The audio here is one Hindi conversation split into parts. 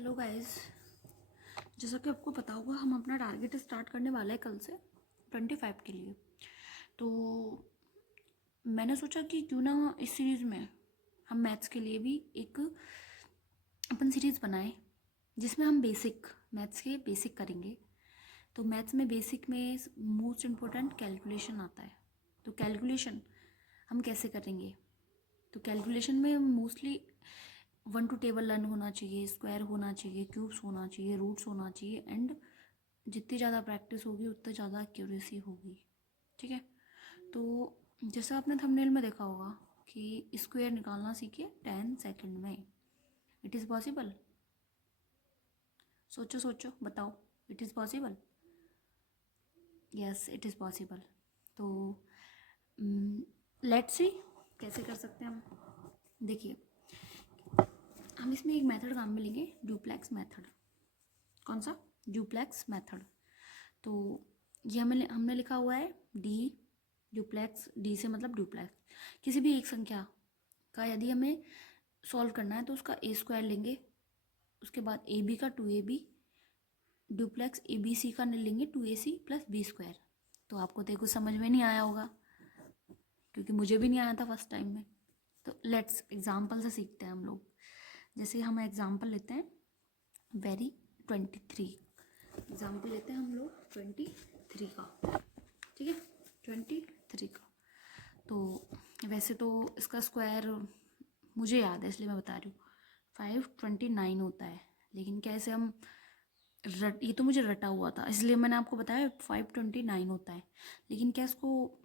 हेलो गाइस, जैसा कि आपको पता होगा हम अपना टारगेट स्टार्ट करने वाले हैं कल से 25 के लिए। तो मैंने सोचा कि क्यों ना इस सीरीज़ में हम मैथ्स के लिए भी एक अपन सीरीज़ बनाएं जिसमें हम बेसिक मैथ्स के बेसिक करेंगे। तो मैथ्स में बेसिक में मोस्ट इम्पोर्टेंट कैलकुलेशन आता है। तो कैलकुलेशन हम कैसे करेंगे? तो कैलकुलेशन में मोस्टली 1 to टेबल लर्न होना चाहिए, स्क्वायर होना चाहिए, क्यूब्स होना चाहिए, रूट्स होना चाहिए एंड जितनी ज़्यादा प्रैक्टिस होगी उतनी ज़्यादा एक्यूरेसी होगी। ठीक है। तो जैसा आपने थंबनेल में देखा होगा कि स्क्वायर निकालना सीखिए 10 सेकंड में। It is possible? सोचो सोचो, बताओ, it is possible? Yes, it is possible. तो लेट्स सी कैसे कर सकते हैं हम। देखिए, हम इसमें एक मेथड काम में लेंगे, ड्यूप्लेक्स मेथड। कौन सा? Duplex method. तो ये हमने लिखा हुआ है डी ड्यूप्लेक्स। डी से मतलब ड्यूप्लेक्स। किसी भी एक संख्या का यदि हमें सॉल्व करना है तो उसका ए स्क्वायर लेंगे, उसके बाद ए बी का 2ab, duplex A B C का लेंगे 2ac प्लस बी स्क्वायर। तो आपको तो कुछ समझ में नहीं आया होगा, क्योंकि मुझे भी नहीं आया था फर्स्ट टाइम में। तो लेट्स एग्जाम्पल से सीखते हैं हम लोग। जैसे हम एग्जाम्पल लेते हैं 23 एग्जाम्पल लेते हैं हम लोग 23 का। ठीक है, 23 का। तो वैसे तो इसका स्क्वायर मुझे याद है इसलिए मैं बता रही हूँ, 529 होता है। लेकिन कैसे हम ये तो मुझे रटा हुआ था इसलिए मैंने आपको बताया 529 होता है। लेकिन क्या इसको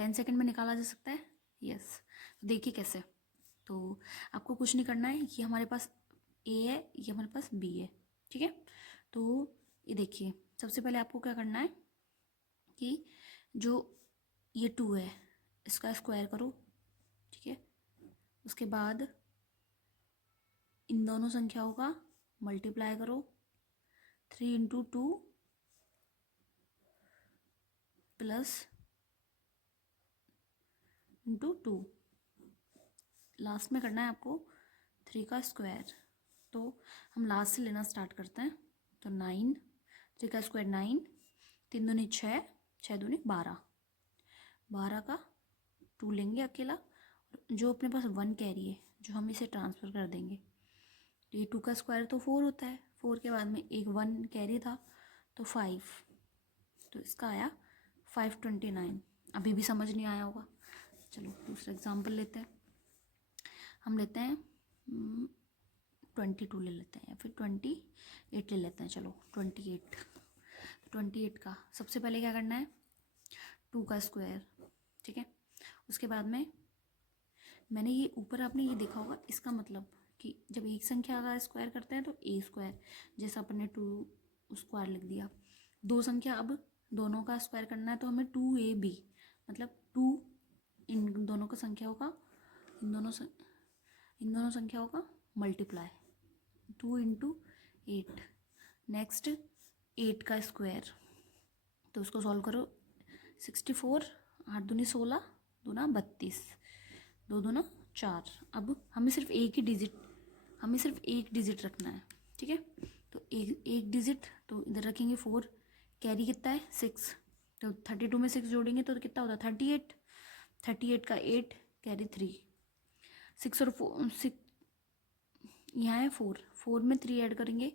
10 सेकंड में निकाला जा सकता है? यस। तो देखिए कैसे। तो आपको कुछ नहीं करना है, ये हमारे पास ए है, ये हमारे पास बी है। ठीक है। तो ये देखिए, सबसे पहले आपको क्या करना है कि जो ये 2 है इसका स्क्वायर करो। ठीक है। उसके बाद इन दोनों संख्याओं का मल्टीप्लाई करो, 3 इंटू 2 प्लस इंटू 2। लास्ट में करना है आपको 3 का स्क्वायर। तो हम लास्ट से लेना स्टार्ट करते हैं। तो 9, 3 का स्क्वायर 9, 3 दूनी 6, 6 दूनी 12, 12 का 2 लेंगे अकेला। जो अपने पास 1 कैरी है जो हम इसे ट्रांसफ़र कर देंगे। तो ये 2 का स्क्वायर तो 4 होता है, 4 के बाद में एक 1 कैरी था तो 5। तो इसका आया 529। अभी भी समझ नहीं आया होगा। चलो दूसरा एग्जांपल लेते हैं। हम लेते हैं 22 ले लेते हैं या फिर 28 ले लेते हैं। चलो 28 का सबसे पहले क्या करना है, 2 का स्क्वायर। ठीक है। उसके बाद में मैंने ये ऊपर आपने ये देखा होगा, इसका मतलब कि जब एक संख्या का स्क्वायर करते हैं तो ए स्क्वायर, जैसा अपन ने 2 स्क्वायर लिख दिया। दो संख्या अब दोनों का स्क्वायर करना है तो हमें 2ab, मतलब 2 इन दोनों का संख्याओं का इन दोनों संख्याओं का मल्टीप्लाई, 2 इंटू 8। नेक्स्ट 8 का स्क्वायर, तो उसको सॉल्व करो। 64, 8 दूनी 16, दूना 32, 2 दूना 4। अब हमें सिर्फ एक डिजिट रखना है। ठीक है। तो एक डिजिट तो इधर रखेंगे 4, कैरी कितना है 6, तो 32 में 6 जोड़ेंगे तो कितना होता है 38, 38 का 8 कैरी 3, 6 और 6 यहाँ है 4 में 3 ऐड करेंगे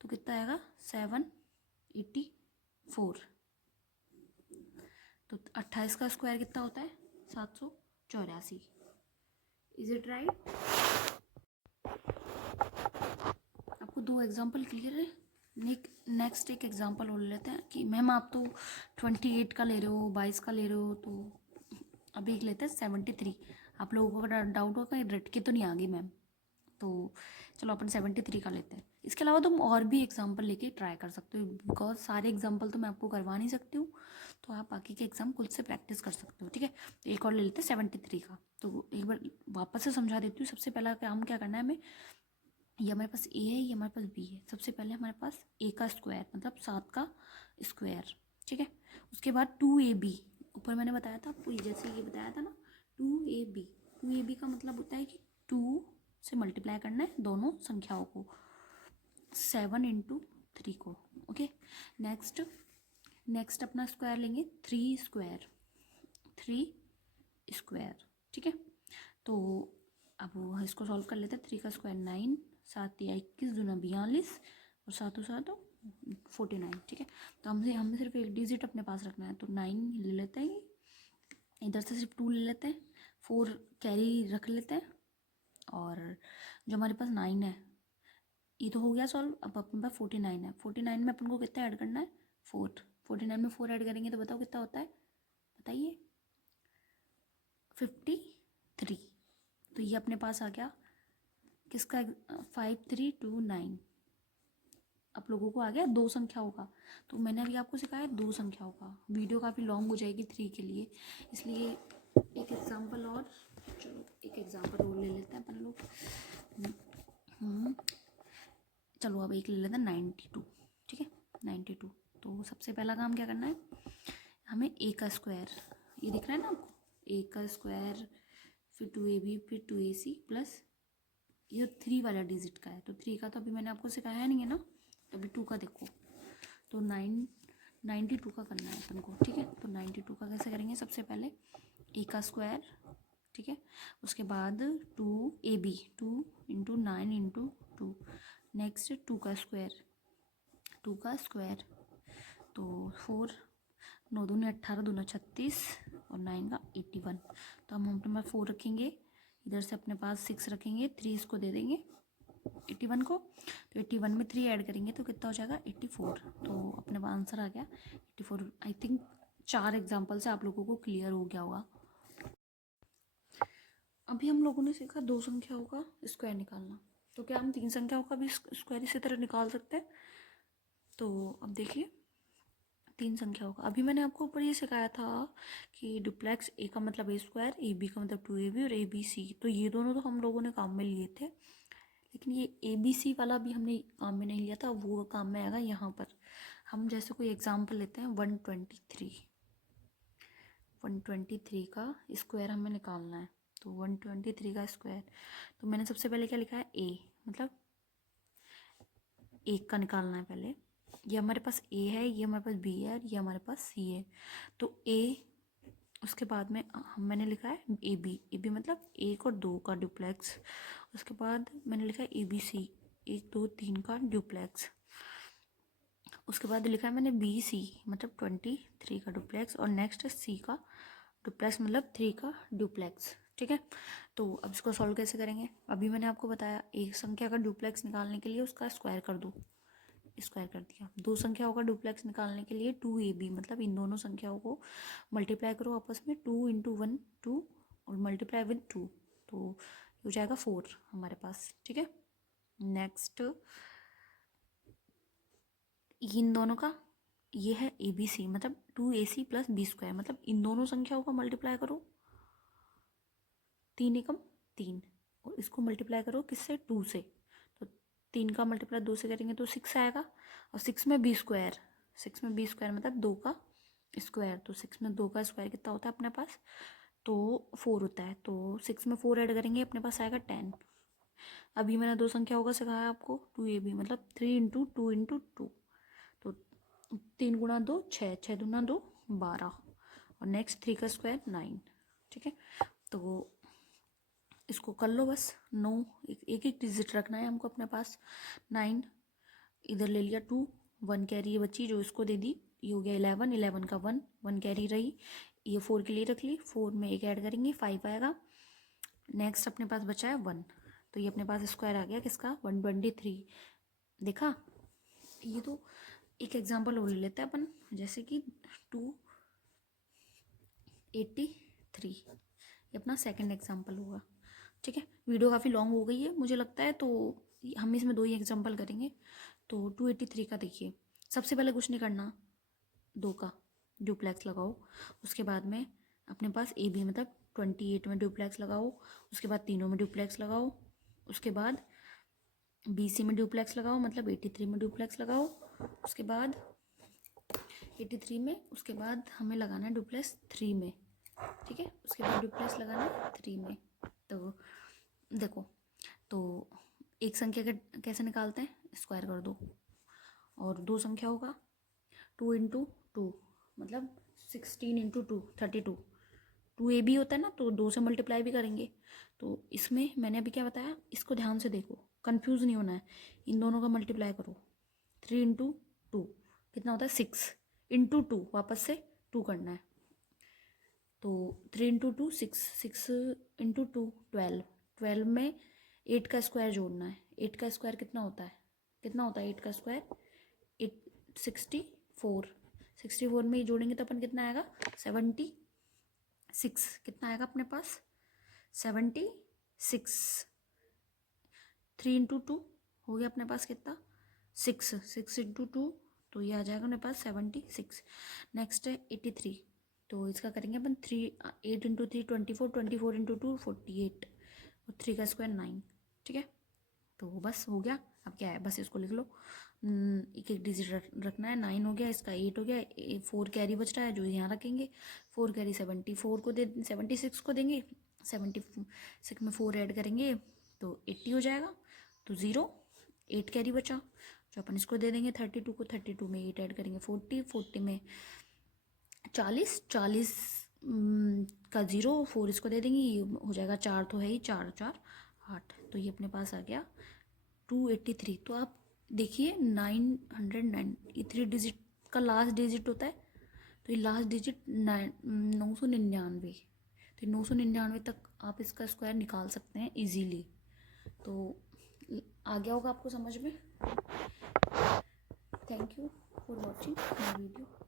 तो कितना आएगा 784। तो 28 का स्क्वायर कितना होता है 784। Is it right? आपको 2 एग्जाम्पल क्लियर है? नेक्स्ट एक एग्जाम्पल और लेते हैं कि मैम आप तो 28 का ले रहे हो, 22 का ले रहे हो, तो अभी एक लेते हैं 73। आप लोगों को डाउट होगा रट के तो नहीं आ गई मैम, तो चलो अपन 73 का लेते हैं। इसके अलावा तुम और भी एग्जाम्पल लेके ट्राई कर सकते हो, बिकॉज सारे एग्जाम्पल तो मैं आपको करवा नहीं सकती हूँ, तो आप बाकी के एग्जाम खुद से प्रैक्टिस कर सकते हो। ठीक है। तो एक और ले लेते हैं 73 का। तो एक बार वापस से समझा देती हूँ। सबसे पहला काम क्या करना है हमें, ये हमारे पास ए है, ये हमारे पास बी है। सबसे पहले हमारे पास ए का स्क्वायर मतलब 7 का स्क्वायर। ठीक है। उसके बाद 2ab, ऊपर मैंने बताया था आपको, जैसे ये बताया था ना 2ab। 2ab का मतलब होता है कि 2 से मल्टीप्लाई करना है दोनों संख्याओं को, 7 इंटू 3 को। ओके, नेक्स्ट अपना स्क्वायर लेंगे, 3 स्क्वायर, ठीक है। तो अब इसको सॉल्व कर लेते हैं। 3 का स्क्वायर 9, 7 या 21 दूना 42 और 7 7 49, ठीक है। तो हमें सिर्फ एक डिजिट अपने पास रखना है, तो 9 ले लेते हैं, इधर से सिर्फ 2 ले लेते हैं, 4 कैरी रख लेते हैं, और जो हमारे पास 9 है ये तो हो गया सॉल्व। अब अपने पास 49 है, 49 में अपन को कितना ऐड करना है, 4। 49 में 4 ऐड करेंगे तो बताओ कितना होता है, बताइए, 53। तो ये अपने पास आ गया किसका, 5329। आप लोगों को आ गया दो संख्याओं का। तो मैंने अभी आपको सिखाया दो संख्याओं का। वीडियो काफ़ी लॉन्ग हो जाएगी 3 के लिए, इसलिए एक एग्जांपल और, चलो एक एग्जांपल और ले लेते हैं अपन लोग। चलो अब एक ले लेते हैं 92, ठीक है, 92। तो सबसे पहला काम क्या करना है, हमें a का स्क्वायर, ये दिख रहा है ना आपको, a का स्क्वायर, फिर 2ab, फिर 2ac प्लस ये 3 वाला डिजिट का है, तो 3 का तो अभी मैंने आपको सिखाया नहीं है ना, तो अभी 2 का देखो। तो 92 का करना है अपन को, ठीक है। तो 92 का कैसे करेंगे, सबसे पहले a का स्क्वायर, ठीक है, उसके बाद 2ab, 2 इंटू 9 इंटू 2, नेक्स्ट 2 का स्क्वायर, तो 4, 9 दूनी 18, दूना 36 और 9 का 81। तो हम अपने पास 4 रखेंगे, इधर से अपने पास 6 रखेंगे, 3 इसको दे देंगे 81 को, तो 81 में 3 ऐड करेंगे तो कितना हो जाएगा 84। तो अपने पास आंसर आ गया 84। आई थिंक 4 एग्जाम्पल से आप लोगों को क्लियर हो गया होगा। अभी हम लोगों ने सीखा दो संख्याओं का स्क्वायर निकालना, तो क्या हम 3 संख्याओं का भी स्क्वायर इसी तरह निकाल सकते हैं। तो अब देखिए 3 संख्याओं का, अभी मैंने आपको ऊपर ये सिखाया था कि डुप्लेक्स ए का मतलब ए स्क्वायर, ए बी का मतलब 2ab और ABC, तो ये दोनों तो हम लोगों ने काम में लिए थे, लेकिन ये ABC वाला भी हमने काम में नहीं लिया था, वो काम में आएगा यहाँ पर। हम जैसे कोई एग्जाम्पल लेते हैं 123 का स्क्वायर हमें निकालना है, तो 123 का स्क्वायर, तो मैंने सबसे पहले क्या लिखा है, ए मतलब 1 का निकालना है पहले। ये हमारे पास a है, ये हमारे पास b है, ये हमारे पास c है, तो a, उसके बाद में मैंने लिखा है ए बी मतलब 1 और 2 का डुप्लेक्स, उसके बाद मैंने लिखा है ABC 1 2 3 का डुप्लेक्स, उसके बाद लिखा है मैंने BC मतलब 23 का डुप्लेक्स, और नेक्स्ट C का डुप्लेक्स मतलब 3 का डुप्लेक्स, ठीक है। तो अब इसको सॉल्व कैसे करेंगे, अभी मैंने आपको बताया एक संख्या का डुप्लेक्स निकालने के लिए उसका स्क्वायर कर दो, स्क्वायर कर दिया। दो संख्याओं का डुप्लेक्स निकालने के लिए 2ab मतलब इन दोनों संख्याओं को मल्टीप्लाई करो आपस में, 2 इंटू 1 2 और मल्टीप्लाई विद 2, तो हो जाएगा 4 हमारे पास, ठीक है। नेक्स्ट इन दोनों का, ये है ABC मतलब 2ac प्लस b स्क्वायर, मतलब इन दोनों संख्याओं का मल्टीप्लाई करो, 3 एकम 3, और इसको मल्टीप्लाई करो किससे, 2 से, तो 3 का मल्टीप्लाई 2 से करेंगे तो 6 आएगा, और 6 में b स्क्वायर, मतलब 2 का स्क्वायर, तो 6 में 2 का स्क्वायर कितना होता है अपने पास, तो 4 होता है, तो 6 में 4 ऐड करेंगे अपने पास आएगा 10। अभी मैंने दो संख्याओं का सिखाया आपको, 2ab मतलब 3 इंटू 2 इंटू 2, तो 3 गुणा 2 6, 6 दूना 2 12, और नेक्स्ट 3 का स्क्वायर 9, ठीक है। तो इसको कर लो बस, 9 एक एक डिजिट रखना है हमको अपने पास, 9 इधर ले लिया, 2 1 कैरी ये बची जो इसको दे दी, ये हो गया 11, 11 का 1 1 कैरी रही, ये 4 के लिए रख ली, 4 में एक ऐड करेंगे 5 आएगा, नेक्स्ट अपने पास बचा है 1, तो ये अपने पास स्क्वायर आ गया किसका, 123। देखा, ये तो एक एग्जाम्पल और ले लेते हैं अपन, जैसे कि 283, ये अपना सेकंड एग्जाम्पल होगा, ठीक है। वीडियो काफ़ी लॉन्ग हो गई है मुझे लगता है, तो हम इसमें 2 ही एग्जाम्पल करेंगे। तो 283 का देखिए, सबसे पहले कुछ नहीं करना, 2 का डुप्लेक्स लगाओ, उसके बाद में अपने पास AB मतलब 28 में डुप्लेक्स लगाओ, उसके बाद तीनों में डुप्लेक्स लगाओ, उसके बाद BC में डुप्लेक्स लगाओ मतलब 83 में डुप्लेक्स लगाओ, उसके बाद 83 में, उसके बाद हमें लगाना है डुप्लेक्स 3 में, ठीक है, उसके बाद डुप्लेक्स लगाना है 3 में। तो देखो तो एक संख्या के कैसे निकालते हैं, स्क्वायर कर दो, और दो संख्या होगा 2 इंटू टू, मतलब 16 इंटू टू 32, 2ab होता है ना, तो 2 से मल्टीप्लाई भी करेंगे। तो इसमें मैंने अभी क्या बताया, इसको ध्यान से देखो, कंफ्यूज नहीं होना है, इन दोनों का मल्टीप्लाई करो, 3 इंटू टू कितना होता है 6 इंटू टू, वापस से 2 करना है, तो 3 इंटू टू 6, 6 इंटू टू 12, 12 में 8 का स्क्वायर जोड़ना है, 8 का स्क्वायर कितना होता है, कितना होता है 8 का स्क्वायर, 64, 64 में ही जोड़ेंगे तो अपन कितना आएगा 76, कितना आएगा अपने पास 76, 3 इंटू टू हो गया अपने पास कितना 6, 6 इंटू टू, तो ये आ जाएगा अपने पास 76। नेक्स्ट है 83, तो इसका करेंगे अपन 8 इंटू 3 24, 24 इंटू टू 48, और 3 का स्क्वायर 9, ठीक है। तो बस हो गया, अब क्या है, बस इसको लिख लो, एक एक डिजिट रखना है, 9 हो गया, इसका 8 हो गया, 4 कैरी बच रहा है जो यहाँ रखेंगे, 4 कैरी 74 को दे 76 को देंगे, 76 में 4 ऐड करेंगे तो 80 हो जाएगा, तो 0, 8 कैरी बचा जो अपन इसको दे देंगे 32 को, 32 में 8 ऐड करेंगे 40, 40 में 40, 40 का 0, 4 इसको दे देंगे, ये हो जाएगा 4 तो है ही, 4 4 8, तो ये अपने पास आ गया 283। तो आप देखिए 909, ये 3 डिजिट का लास्ट डिजिट होता है, तो ये लास्ट डिजिट 999, तो 999 तक आप इसका स्क्वायर निकाल सकते हैं इजीली। तो आ गया होगा आपको समझ में। Thank you for watching my video.